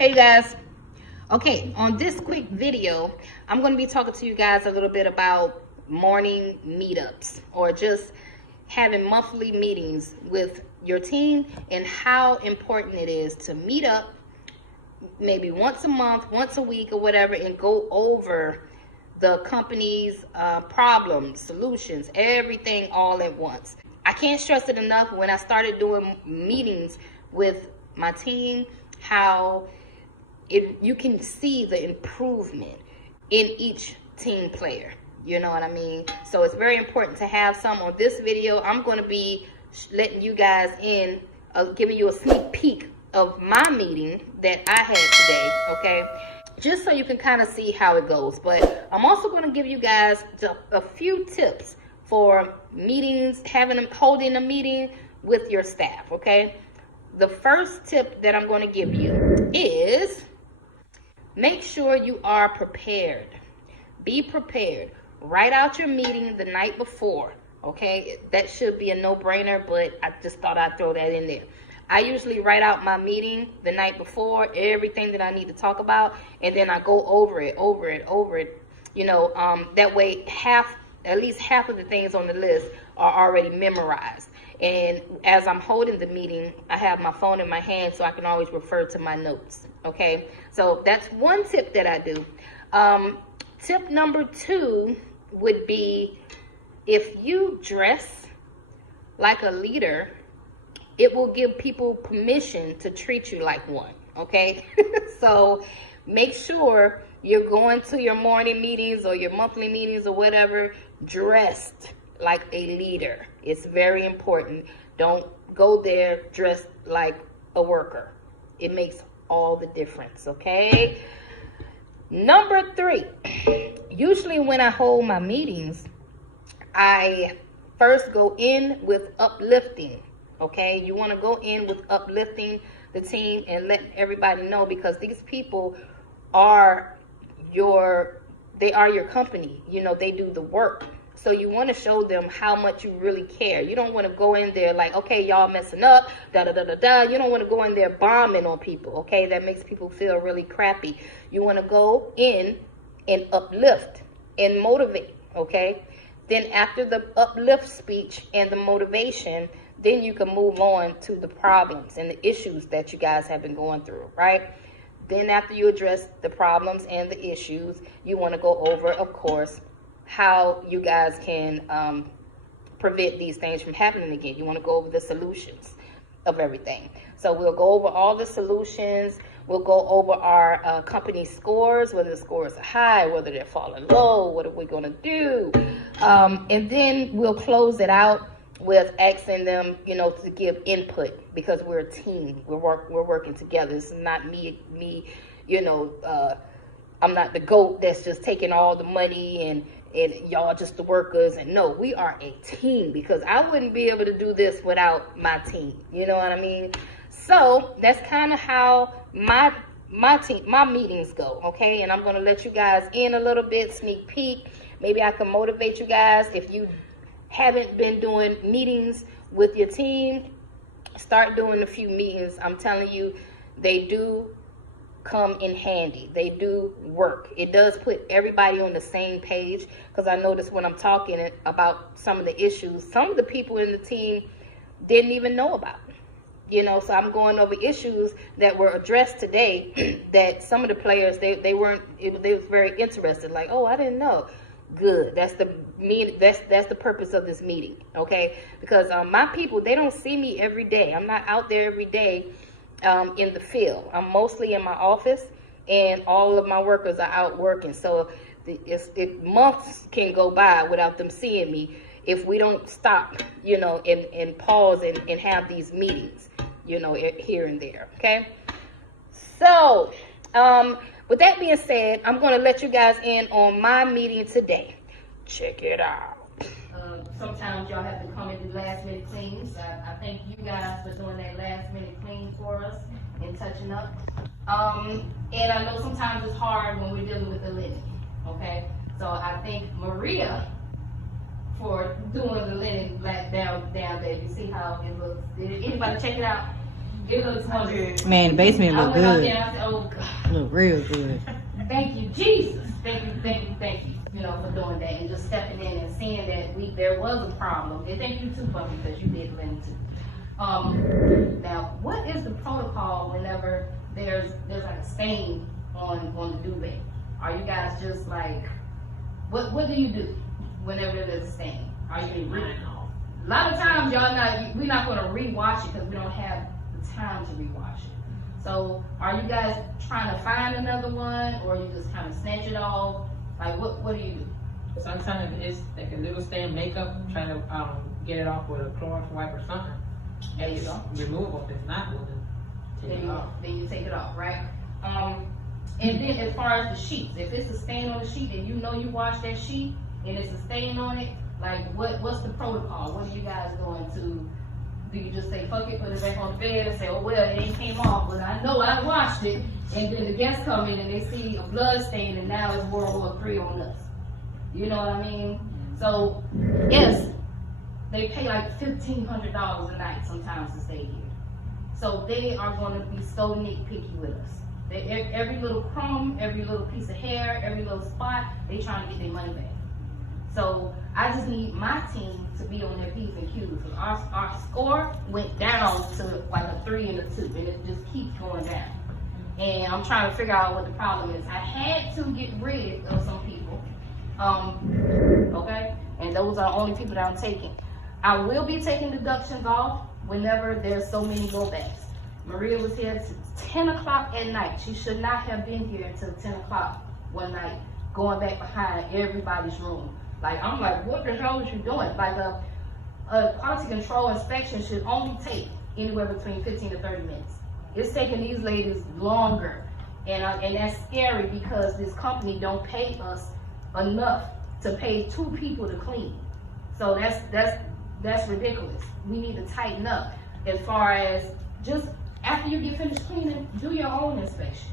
Hey guys. Okay, on this quick video, I'm going to be talking to you guys a little bit about morning meetups or just having monthly meetings with your team and how important it is to meet up maybe once a month, once a week or whatever, and go over the company's problems, solutions, everything all at once. I can't stress it enough when I started doing meetings with my team, how you can see the improvement in each team player. You know what I mean? So it's very important to have some. On this video, I'm going to be letting you guys in, giving you a sneak peek of my meeting that I had today, okay? Just so you can kind of see how it goes. But I'm also going to give you guys a few tips for meetings, holding a meeting with your staff, okay? The first tip that I'm going to give you is make sure you are prepared. Be prepared. Write out your meeting the night before, okay? That should be a no-brainer, but I just thought I'd throw that in there. I usually write out my meeting the night before, everything that I need to talk about, and then I go over it, you know, that way at least half of the things on the list are already memorized. And as I'm holding the meeting, I have my phone in my hand so I can always refer to my notes, okay? So that's one tip that I do. Tip number 2 would be, if you dress like a leader, it will give people permission to treat you like one, okay? So make sure you're going to your morning meetings or your monthly meetings or whatever dressed like a leader. It's very important. Don't go there dressed like a worker. It makes all the difference, okay? Number 3, usually when I hold my meetings, I first go in with uplifting, okay? You want to go in with uplifting the team and let everybody know, because these people are your company. You know, they do the work. So you want to show them how much you really care. You don't want to go in there like, okay, y'all messing up, da-da-da-da-da. You don't want to go in there bombing on people, okay? That makes people feel really crappy. You want to go in and uplift and motivate, okay? Then after the uplift speech and the motivation, then you can move on to the problems and the issues that you guys have been going through, right? Then after you address the problems and the issues, you want to go over, of course, how you guys can prevent these things from happening again. You want to go over the solutions of everything. So we'll go over all the solutions. We'll go over our company scores, whether the scores are high, whether they're falling low, what are we going to do? And then we'll close it out with asking them, you know, to give input, because we're a team. We're working together. This is not me, you know, I'm not the goat that's just taking all the money and y'all just the workers. And no, we are a team, because I wouldn't be able to do this without my team. You know what I mean? So that's kind of how my meetings go, okay? And I'm going to let you guys in a little bit, sneak peek. Maybe I can motivate you guys. If you haven't been doing meetings with your team, start doing a few meetings. I'm telling you, they do come in handy. They do work. It does put everybody on the same page, because I noticed when I'm talking about some of the issues, some of the people in the team didn't even know about, you know. So I'm going over issues that were addressed today that some of the players, they was very interested, like, oh, I didn't know. Good. That's the purpose of this meeting, okay? Because my people, they don't see me every day. I'm not out there every day in the field. I'm mostly in my office, and all of my workers are out working. So months can go by without them seeing me if we don't stop, you know, and pause and have these meetings, you know, here and there, okay? So with that being said, I'm going to let you guys in on my meeting today. Check it out. Sometimes y'all have to come and do last minute cleans. I thank you guys for doing that last minute clean for us and touching up. And I know sometimes it's hard when we're dealing with the linen, okay? So I thank Maria for doing the linen down there. You see how it looks? Did anybody check it out? It looks wonderful. Man, the basement look good. I said, oh Look real good. Thank you, Jesus. Thank you, thank you, thank you, you know, for doing that and just stepping in and seeing that there was a problem. And thank you too, Puppy, because you did lend too. Now, what is the protocol whenever there's like a stain on the duvet? Are you guys just like, what do you do whenever there's a stain? Are you a lot of times we're not going to rewash it because we don't have the time to rewash it. So are you guys trying to find another one, or you just kind of snatch it off? Like what do you do? Sometimes it's like a little stain makeup, try to get it off with a Clorox wipe or something. There you go. Removable. If it's not, well, Then you take it off, right? And then as far as the sheets, if it's a stain on the sheet and you know you washed that sheet and it's a stain on it, like what's the protocol? What are you guys going to do? You just say fuck it, put it back on the bed and say, oh well, it ain't came off, but I know I washed it. And then the guests come in and they see a blood stain and now it's World War III on us. You know what I mean? So yes, they pay like $1,500 a night sometimes to stay here. So they are going to be so nitpicky with us. Every little crumb, every little piece of hair, every little spot, they trying to get their money back. So I just need my team to be on their P's and Q's. Our score went down to like a 3 and a 2, and it just keeps going down. And I'm trying to figure out what the problem is. I had to get rid of some people, okay? And those are the only people that I'm taking. I will be taking deductions off whenever there's so many go backs. Maria was here at 10 o'clock at night. She should not have been here until 10 o'clock one night, going back behind everybody's room. Like, I'm like, what the hell is you doing? Like, a quality control inspection should only take anywhere between 15 to 30 minutes. It's taking these ladies longer. And that's scary because this company don't pay us enough to pay 2 people to clean. So that's ridiculous. We need to tighten up as far as just after you get finished cleaning, do your own inspection.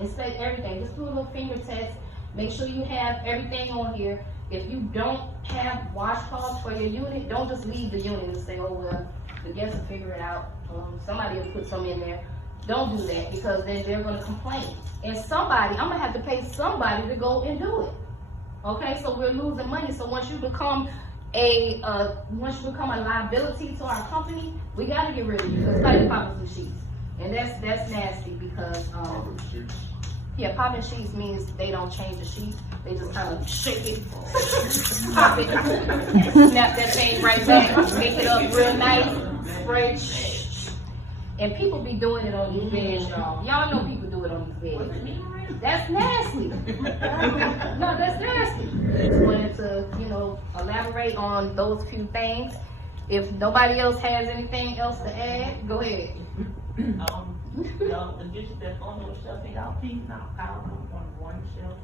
Inspect everything. Just do a little finger test. Make sure you have everything on here. If you don't have washcloths for your unit, don't just leave the unit and say, oh, well, the guests will figure it out. Somebody will put some in there. Don't do that because then they're going to complain. And I'm going to have to pay somebody to go and do it. Okay, so we're losing money. So once you become a liability to our company, we got to get rid of you. It's like popping some sheets. And that's nasty because, yeah, popping sheets means they don't change the sheets. They just kind of shake it, pop it, snap that thing right back, make it up real nice, spray. And people be doing it on these beds, y'all. Y'all know people do it on these beds. That's nasty. No, that's nasty. Just wanted to, elaborate on those few things. If nobody else has anything else to add, go ahead. The dishes that's on your shelf, and y'all please not pile them on one shelf.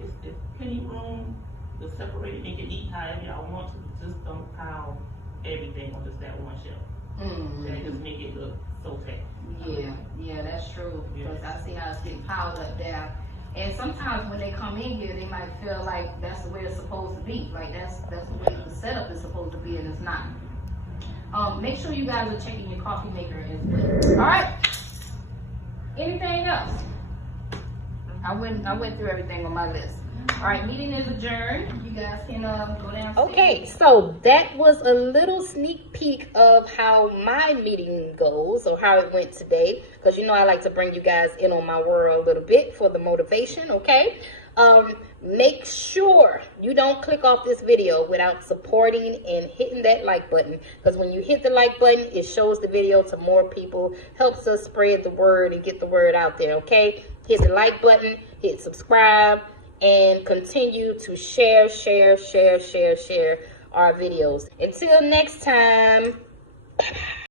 It's plenty room to separate it and can eat however y'all want to. Just don't pile everything on just that one shelf. That just make it look so fat. Yeah, that's true. Because I see how it's getting piled up there. And sometimes when they come in here, they might feel like that's the way it's supposed to be. Like that's the way the setup is supposed to be, and it's not. Make sure you guys are checking your coffee maker as well. All right. Anything else? I went through everything on my list. All right, meeting is adjourned. You guys can go downstairs. Okay, so that was a little sneak peek of how my meeting goes, or how it went today. Because I like to bring you guys in on my world a little bit for the motivation, okay? Make sure you don't click off this video without supporting and hitting that like button, because when you hit the like button, it shows the video to more people, helps us spread the word and get the word out there, okay? Hit the like button, hit subscribe, and continue to share our videos. Until next time.